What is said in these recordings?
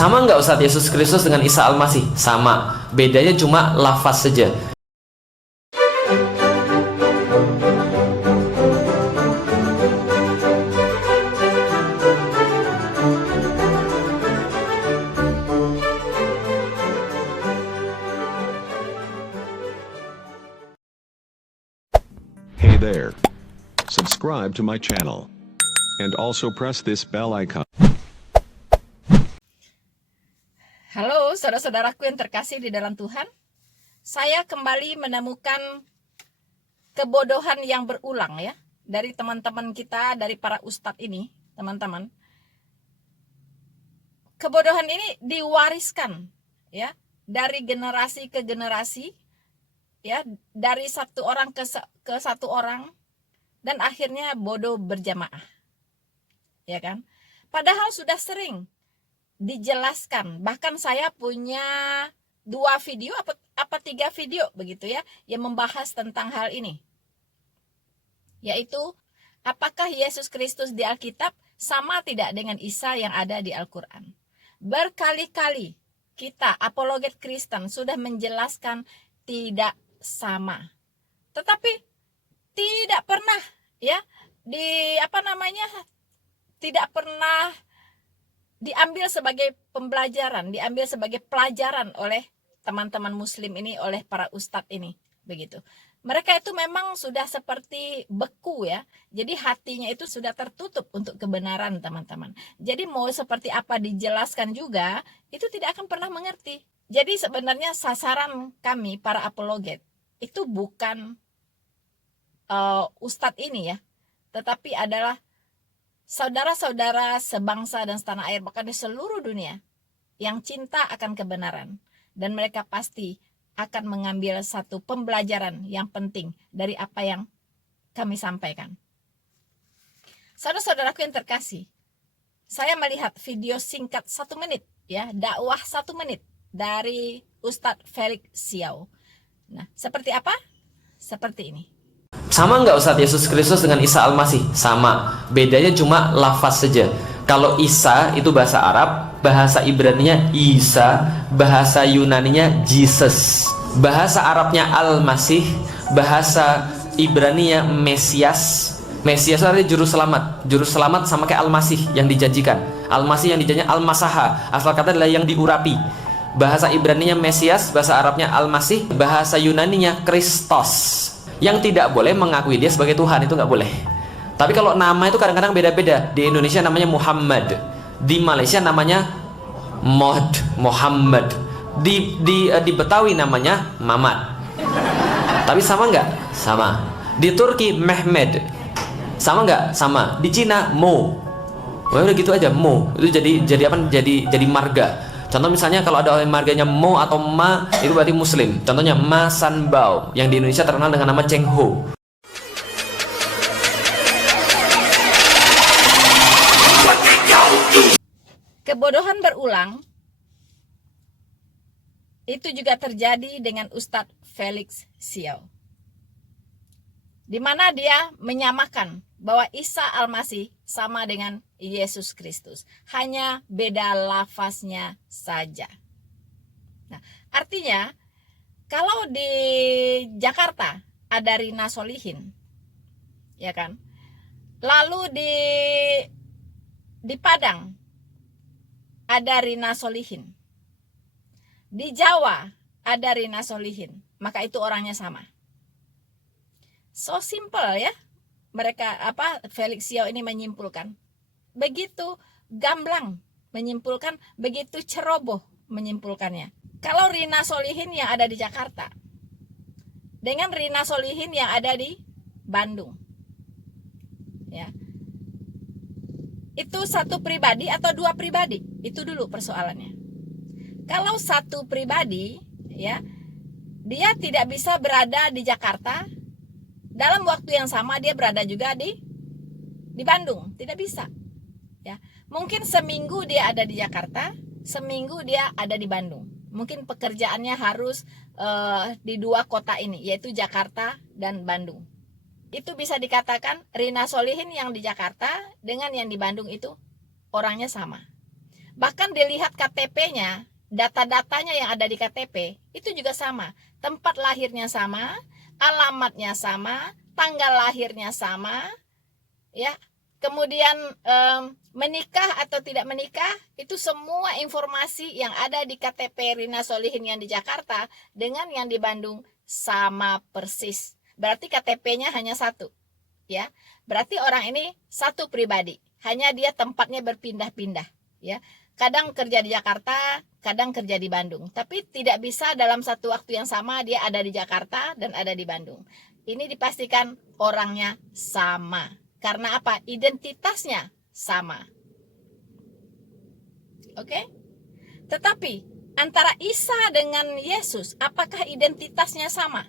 Sama nggak Ustadz Yesus Kristus dengan Isa Al-Masih? Sama. Bedanya cuma lafaz saja. Hey there. Subscribe to my channel. And also press this bell icon. Halo saudara-saudaraku yang terkasih di dalam Tuhan. Saya kembali menemukan kebodohan yang berulang ya dari teman-teman kita, dari para ustadz ini, teman-teman. Kebodohan ini diwariskan ya dari generasi ke generasi ya, dari satu orang ke satu orang, dan akhirnya bodoh berjamaah. Ya kan? Padahal sudah sering dijelaskan. Bahkan saya punya 2 video apa 3 video begitu ya yang membahas tentang hal ini. Yaitu apakah Yesus Kristus di Alkitab sama tidak dengan Isa yang ada di Al-Qur'an. Berkali-kali kita apologet Kristen sudah menjelaskan tidak sama. Tetapi tidak pernah ya tidak pernah diambil sebagai pembelajaran, diambil sebagai pelajaran oleh teman-teman muslim ini, oleh para ustadz ini, begitu. Mereka itu memang sudah seperti beku ya. Jadi hatinya itu sudah tertutup untuk kebenaran, teman-teman. Jadi mau seperti apa dijelaskan juga, itu tidak akan pernah mengerti. Jadi sebenarnya sasaran kami para apologet itu bukan ustadz ini ya, tetapi adalah saudara-saudara sebangsa dan setanah air, bahkan di seluruh dunia yang cinta akan kebenaran. Dan mereka pasti akan mengambil satu pembelajaran yang penting dari apa yang kami sampaikan. Saudara-saudaraku yang terkasih, saya melihat video singkat 1 menit ya, dakwah 1 menit dari Ustadz Felix Xiao. Nah, seperti apa? Seperti ini. Sama nggak Ustadz Yesus Kristus dengan Isa Al-Masih? Sama. Bedanya cuma lafaz saja. Kalau Isa itu bahasa Arab, bahasa Ibraninya Isa, bahasa Yunaninya Jesus. Bahasa Arabnya Al-Masih, bahasa Ibraninya Mesias. Mesias itu artinya juru selamat. Juru selamat sama kayak Al-Masih yang dijanjikan. Al-Masih yang dijanjikan Al-Masaha. Asal kata adalah yang diurapi. Bahasa Ibraninya Mesias, bahasa Arabnya Al-Masih, bahasa Yunaninya Kristos. Yang tidak boleh mengakui dia sebagai Tuhan, itu nggak boleh. Tapi kalau nama itu kadang-kadang beda-beda. Di Indonesia namanya Muhammad, di Malaysia namanya Muhammad, di Betawi namanya Mamat. Tapi sama nggak? Sama. Di Turki Mehmed, sama nggak? Sama. Di Cina Mo. Wah, udah gitu aja, Mo. Itu jadi apa? Jadi marga. Contoh misalnya kalau ada marganya Mo atau Ma, itu berarti Muslim. Contohnya Ma Sanbao, yang di Indonesia terkenal dengan nama Cheng Ho. Kebodohan berulang itu juga terjadi dengan Ustadz Felix Xiao, di mana dia menyamakan bahwa Isa Al-Masih sama dengan Yesus Kristus, hanya beda lafaznya saja. Nah, artinya kalau di Jakarta ada Rina Solihin, ya kan? Lalu di Padang ada Rina Solihin, di Jawa ada Rina Solihin, maka itu orangnya sama. So simple ya. Mereka Felix Xiao ini menyimpulkan, begitu gamblang menyimpulkan, begitu ceroboh menyimpulkannya. Kalau Rina Solihin yang ada di Jakarta dengan Rina Solihin yang ada di Bandung, ya, itu satu pribadi atau 2 pribadi? Itu dulu persoalannya. Kalau satu pribadi ya, dia tidak bisa berada di Jakarta dalam waktu yang sama dia berada juga di Bandung, tidak bisa. Ya, mungkin seminggu dia ada di Jakarta, seminggu dia ada di Bandung. Mungkin pekerjaannya harus di 2 kota ini, yaitu Jakarta dan Bandung. Itu bisa dikatakan Rina Solihin yang di Jakarta dengan yang di Bandung itu orangnya sama. Bahkan dilihat KTP-nya, data-datanya yang ada di KTP itu juga sama. Tempat lahirnya sama, alamatnya sama, tanggal lahirnya sama, ya. Kemudian menikah atau tidak menikah, itu semua informasi yang ada di KTP Rina Solihin yang di Jakarta dengan yang di Bandung sama persis. Berarti KTP-nya hanya satu, ya. Berarti orang ini satu pribadi, hanya dia tempatnya berpindah-pindah, ya. Kadang kerja di Jakarta, kadang kerja di Bandung. Tapi tidak bisa dalam satu waktu yang sama dia ada di Jakarta dan ada di Bandung. Ini dipastikan orangnya sama. Karena apa? Identitasnya sama. Oke? Tetapi antara Isa dengan Yesus, apakah identitasnya sama?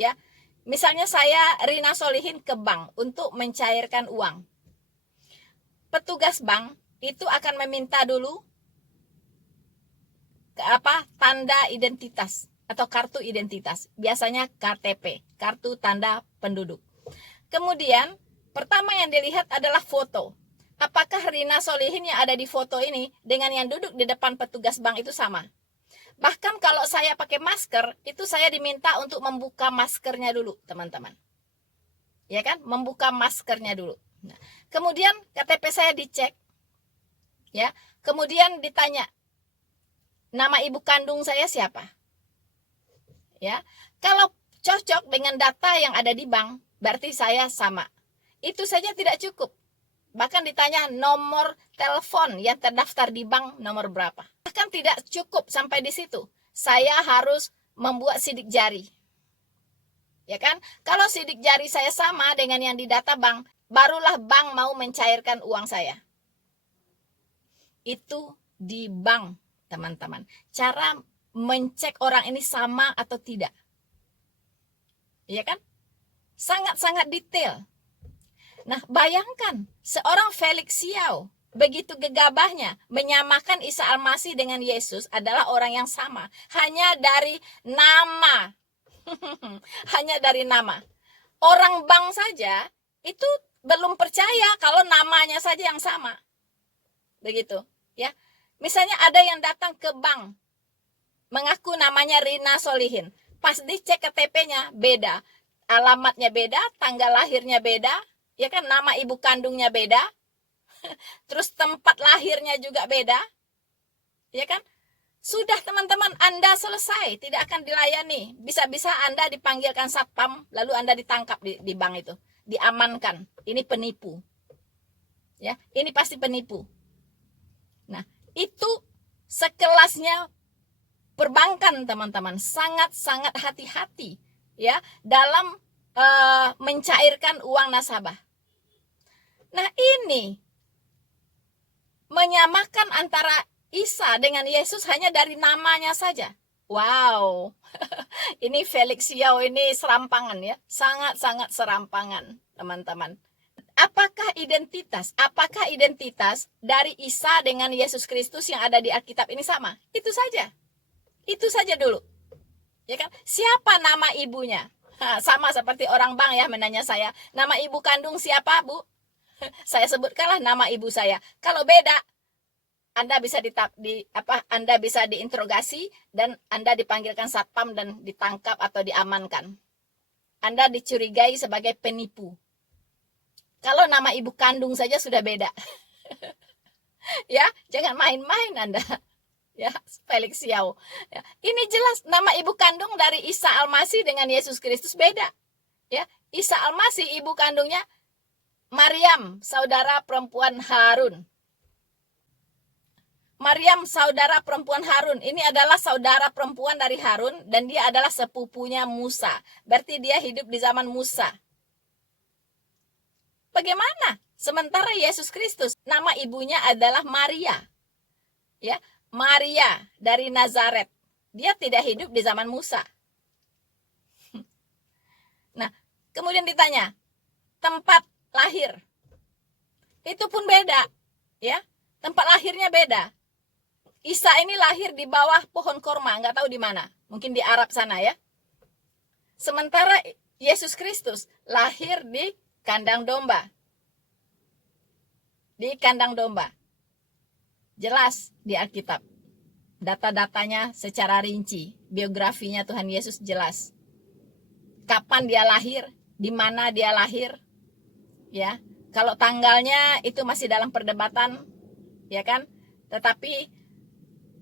Ya. Misalnya saya Rina Solihin ke bank untuk mencairkan uang. Petugas bank itu akan meminta dulu tanda identitas atau kartu identitas. Biasanya KTP, kartu tanda penduduk. Kemudian pertama yang dilihat adalah foto. Apakah Rina Solihin yang ada di foto ini dengan yang duduk di depan petugas bank itu sama? Bahkan kalau saya pakai masker, itu saya diminta untuk membuka maskernya dulu, teman-teman. Ya kan? Membuka maskernya dulu. Nah, kemudian KTP saya dicek. Ya. Kemudian ditanya, nama ibu kandung saya siapa? Ya. Kalau cocok dengan data yang ada di bank, berarti saya sama. Itu saja tidak cukup. Bahkan ditanya nomor telepon yang terdaftar di bank nomor berapa. Bahkan tidak cukup sampai di situ. Saya harus membuat sidik jari. Ya kan? Kalau sidik jari saya sama dengan yang di data bank, barulah bank mau mencairkan uang saya. Itu di bank, teman-teman. Cara mencek orang ini sama atau tidak. Ya kan? Sangat-sangat detail. Nah, bayangkan seorang Felix Xiao begitu gegabahnya menyamakan Isa Al-Masih dengan Yesus adalah orang yang sama. Hanya dari nama. Hanya dari nama. Orang bank saja itu belum percaya kalau namanya saja yang sama. Begitu, ya. Misalnya ada yang datang ke bank mengaku namanya Rina Solihin. Pas dicek KTP-nya beda. Alamatnya beda, tanggal lahirnya beda. Ya kan, nama ibu kandungnya beda, terus tempat lahirnya juga beda, ya kan? Sudah teman-teman, Anda selesai, tidak akan dilayani. Bisa-bisa Anda dipanggilkan satpam, lalu Anda ditangkap di bank itu, diamankan. Ini penipu, ya, ini pasti penipu. Nah, itu sekelasnya perbankan teman-teman, sangat-sangat hati-hati, ya, dalam mencairkan uang nasabah. Nah, ini menyamakan antara Isa dengan Yesus hanya dari namanya saja. Wow, ini Felix Xiao ini serampangan ya, sangat-sangat serampangan teman-teman. Apakah identitas dari Isa dengan Yesus Kristus yang ada di Alkitab ini sama? Itu saja dulu. Ya kan? Siapa nama ibunya? Sama seperti orang bank ya menanya saya, nama ibu kandung siapa, Bu? Saya sebutkanlah nama ibu saya. Kalau beda, Anda bisa Anda bisa diinterogasi dan Anda dipanggilkan satpam dan ditangkap atau diamankan. Anda dicurigai sebagai penipu. Kalau nama ibu kandung saja sudah beda. Ya, jangan main-main Anda. Ya, Felix Xiao. Ya, ini jelas nama ibu kandung dari Isa Al-Masih dengan Yesus Kristus beda. Ya, Isa Al-Masih ibu kandungnya Maryam, saudara perempuan Harun. Maryam, saudara perempuan Harun. Ini adalah saudara perempuan dari Harun dan dia adalah sepupunya Musa. Berarti dia hidup di zaman Musa. Bagaimana? Sementara Yesus Kristus, nama ibunya adalah Maria. Ya, Maria dari Nazaret. Dia tidak hidup di zaman Musa. Nah, kemudian ditanya, tempat lahir itu pun beda, ya, tempat lahirnya beda. Isa ini lahir di bawah pohon korma, nggak tahu di mana, mungkin di Arab sana ya. Sementara Yesus Kristus lahir di kandang domba, Jelas di Alkitab. Data-datanya secara rinci. Biografinya Tuhan Yesus jelas. Kapan dia lahir, di mana dia lahir, ya. Kalau tanggalnya itu masih dalam perdebatan, ya kan? Tetapi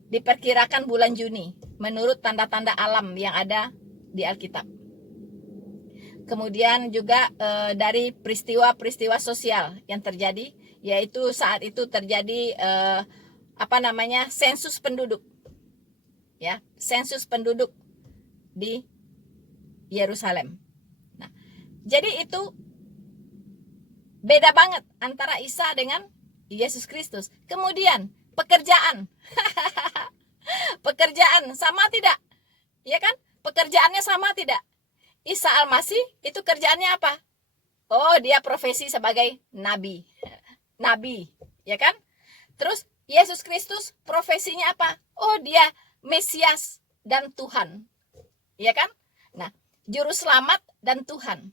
diperkirakan bulan Juni menurut tanda-tanda alam yang ada di Alkitab. Kemudian juga dari peristiwa-peristiwa sosial yang terjadi, yaitu saat itu terjadi sensus penduduk, ya, sensus penduduk di Yerusalem. Nah, jadi itu beda banget antara Isa dengan Yesus Kristus. Kemudian pekerjaan. Pekerjaan sama tidak? Ya kan? Pekerjaannya sama tidak? Isa Al-Masih itu kerjaannya apa? Oh, dia profesi sebagai nabi. Nabi, ya kan? Terus Yesus Kristus profesinya apa? Oh, dia Mesias dan Tuhan. Ya kan? Nah, juru selamat dan Tuhan.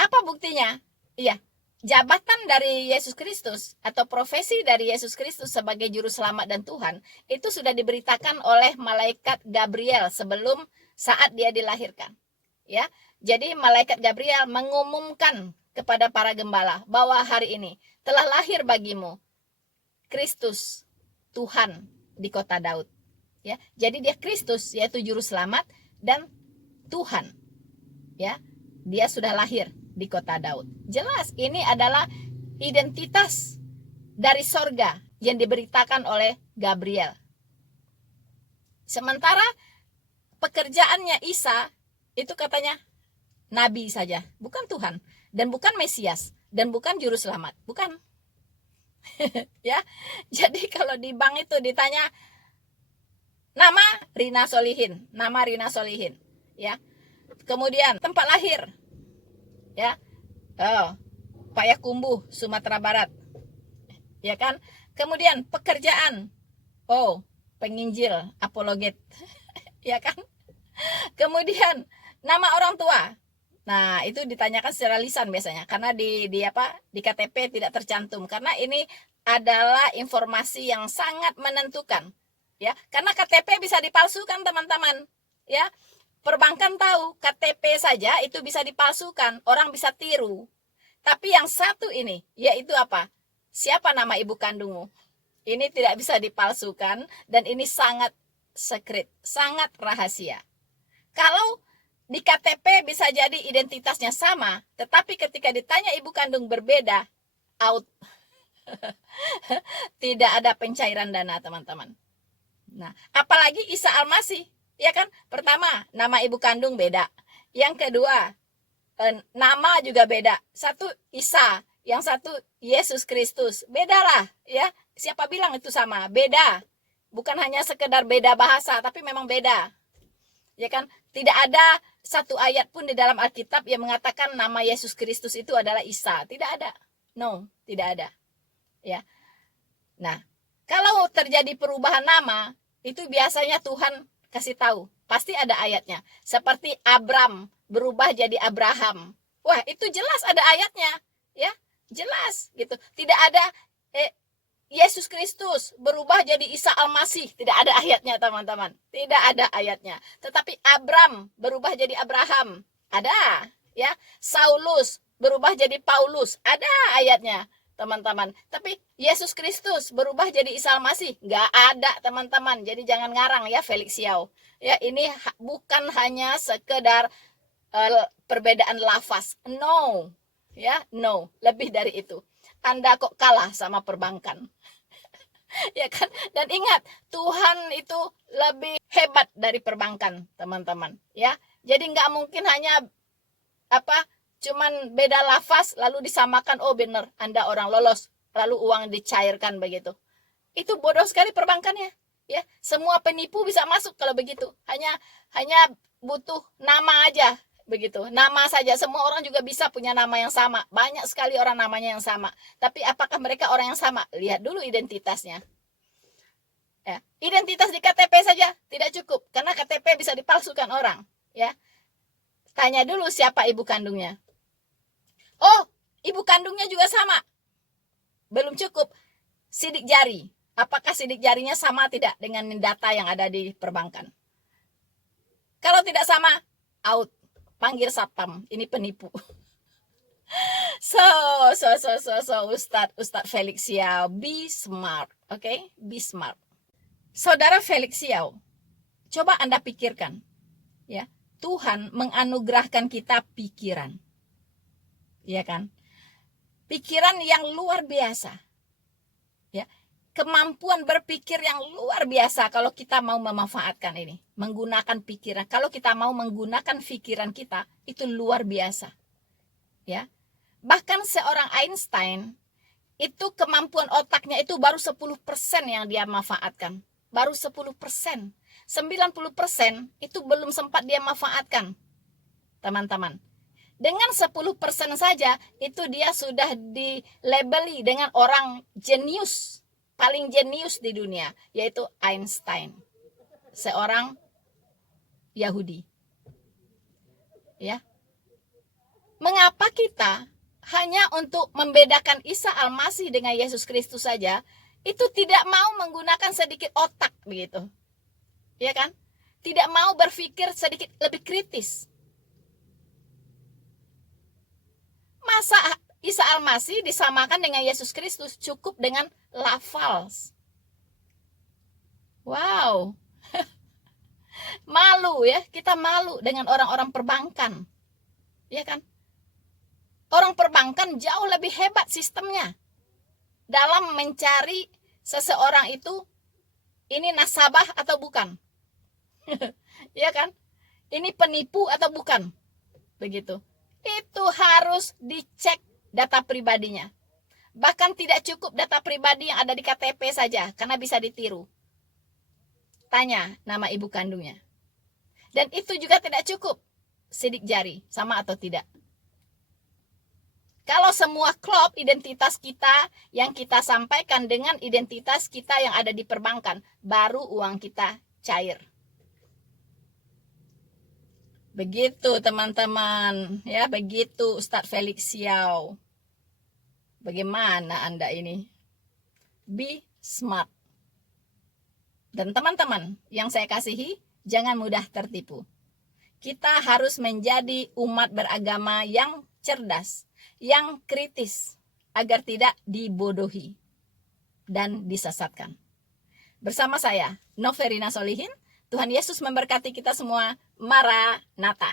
Apa buktinya? Iya, jabatan dari Yesus Kristus atau profesi dari Yesus Kristus sebagai juru selamat dan Tuhan itu sudah diberitakan oleh malaikat Gabriel sebelum saat dia dilahirkan. Ya, jadi malaikat Gabriel mengumumkan kepada para gembala bahwa hari ini telah lahir bagimu Kristus Tuhan di kota Daud. Ya, jadi dia Kristus yaitu juru selamat dan Tuhan. Ya, dia sudah lahir di kota Daud. Jelas ini adalah identitas dari sorga yang diberitakan oleh Gabriel. Sementara pekerjaannya Isa itu katanya nabi saja, bukan Tuhan, dan bukan Mesias, dan bukan juru selamat, bukan. Ya, jadi kalau di bank itu ditanya nama Rina Solihin, ya. Kemudian tempat lahir, ya, Payakumbuh, Sumatera Barat, ya kan. Kemudian pekerjaan, oh, penginjil, apologet, ya kan. Kemudian nama orang tua, nah itu ditanyakan secara lisan biasanya, karena di KTP tidak tercantum, karena ini adalah informasi yang sangat menentukan, ya, karena KTP bisa dipalsukan teman-teman, ya. Perbankan tahu KTP saja itu bisa dipalsukan, orang bisa tiru. Tapi yang satu ini, yaitu apa? Siapa nama ibu kandungmu? Ini tidak bisa dipalsukan dan ini sangat secret, sangat rahasia. Kalau di KTP bisa jadi identitasnya sama, tetapi ketika ditanya ibu kandung berbeda, out. Tidak ada pencairan dana, teman-teman. Nah, apalagi Isa Al-Masih. Ya kan, pertama nama ibu kandung beda, yang kedua nama juga beda, satu Isa, yang satu Yesus Kristus, bedalah, ya. Siapa bilang itu sama? Beda, bukan hanya sekedar beda bahasa, tapi memang beda, ya kan. Tidak ada satu ayat pun di dalam Alkitab yang mengatakan nama Yesus Kristus itu adalah Isa, tidak ada, no, tidak ada, ya. Nah, kalau terjadi perubahan nama itu biasanya Tuhan kasih tahu, pasti ada ayatnya. Seperti Abram berubah jadi Abraham. Wah, itu jelas ada ayatnya, ya, jelas gitu. Tidak ada Yesus Kristus berubah jadi Isa Al-Masih, tidak ada ayatnya, teman-teman. Tidak ada ayatnya. Tetapi Abram berubah jadi Abraham, ada, ya. Saulus berubah jadi Paulus, ada ayatnya, teman-teman. Tapi Yesus Kristus berubah jadi Isa Al-Masih, nggak ada, teman-teman. Jadi jangan ngarang ya, Felix Yao. Ya, ini bukan hanya sekedar perbedaan lafaz. No, ya, no. Lebih dari itu. Anda kok kalah sama perbankan. Ya kan? Dan ingat, Tuhan itu lebih hebat dari perbankan, teman-teman. Ya, jadi nggak mungkin hanya cuman beda lafaz lalu disamakan, oh benar Anda orang lolos, lalu uang dicairkan begitu. Itu bodoh sekali perbankannya, ya. Semua penipu bisa masuk kalau begitu. Hanya butuh nama aja begitu. Nama saja, semua orang juga bisa punya nama yang sama. Banyak sekali orang namanya yang sama. Tapi apakah mereka orang yang sama? Lihat dulu identitasnya. Ya, identitas di KTP saja tidak cukup, karena KTP bisa dipalsukan orang, ya. Tanya dulu siapa ibu kandungnya. Oh, ibu kandungnya juga sama. Belum cukup. sidik jari. Apakah sidik jarinya sama tidak dengan data yang ada di perbankan? Kalau tidak sama, out. Panggil satpam. Ini penipu. So, Ustadz Felix Xiao, be smart, okay? Be smart. Saudara Felix Xiao, coba Anda pikirkan, ya. Tuhan menganugerahkan kita pikiran, ya kan? Pikiran yang luar biasa, ya. Kemampuan berpikir yang luar biasa kalau kita mau memanfaatkan ini, menggunakan pikiran. Kalau kita mau menggunakan pikiran kita, itu luar biasa, ya. Bahkan seorang Einstein, itu kemampuan otaknya itu baru 10% yang dia manfaatkan. Baru 10%. 90% itu belum sempat dia manfaatkan, teman-teman. Dengan 10% saja, itu dia sudah dilabeli dengan orang jenius, paling jenius di dunia, yaitu Einstein. Seorang Yahudi. Ya. Mengapa kita hanya untuk membedakan Isa Al-Masih dengan Yesus Kristus saja, itu tidak mau menggunakan sedikit otak begitu. Ya kan? Tidak mau berpikir sedikit lebih kritis. Masa Isa Al-Masih disamakan dengan Yesus Kristus cukup dengan lafaz. Wow. Malu ya, kita malu dengan orang-orang perbankan. Ya kan? Orang perbankan jauh lebih hebat sistemnya dalam mencari seseorang itu ini nasabah atau bukan. Ya kan? Ini penipu atau bukan. Begitu. Itu harus dicek data pribadinya. Bahkan tidak cukup data pribadi yang ada di KTP saja, karena bisa ditiru. Tanya nama ibu kandungnya. Dan itu juga tidak cukup. Sidik jari, sama atau tidak. Kalau semua klop identitas kita yang kita sampaikan dengan identitas kita yang ada di perbankan, baru uang kita cair. Begitu teman-teman, ya, begitu Ustadz Felix Xiao. Bagaimana Anda ini? Be smart. Dan teman-teman yang saya kasihi, jangan mudah tertipu. Kita harus menjadi umat beragama yang cerdas, yang kritis, agar tidak dibodohi dan disesatkan. Bersama saya, Noverina Solihin, Tuhan Yesus memberkati kita semua. Maranatha.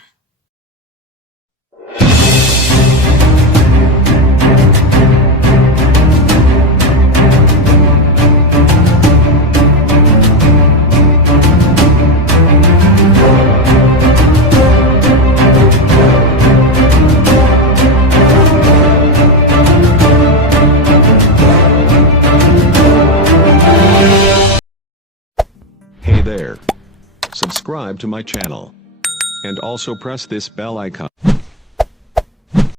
Hey there. Subscribe to my channel. And also press this bell icon.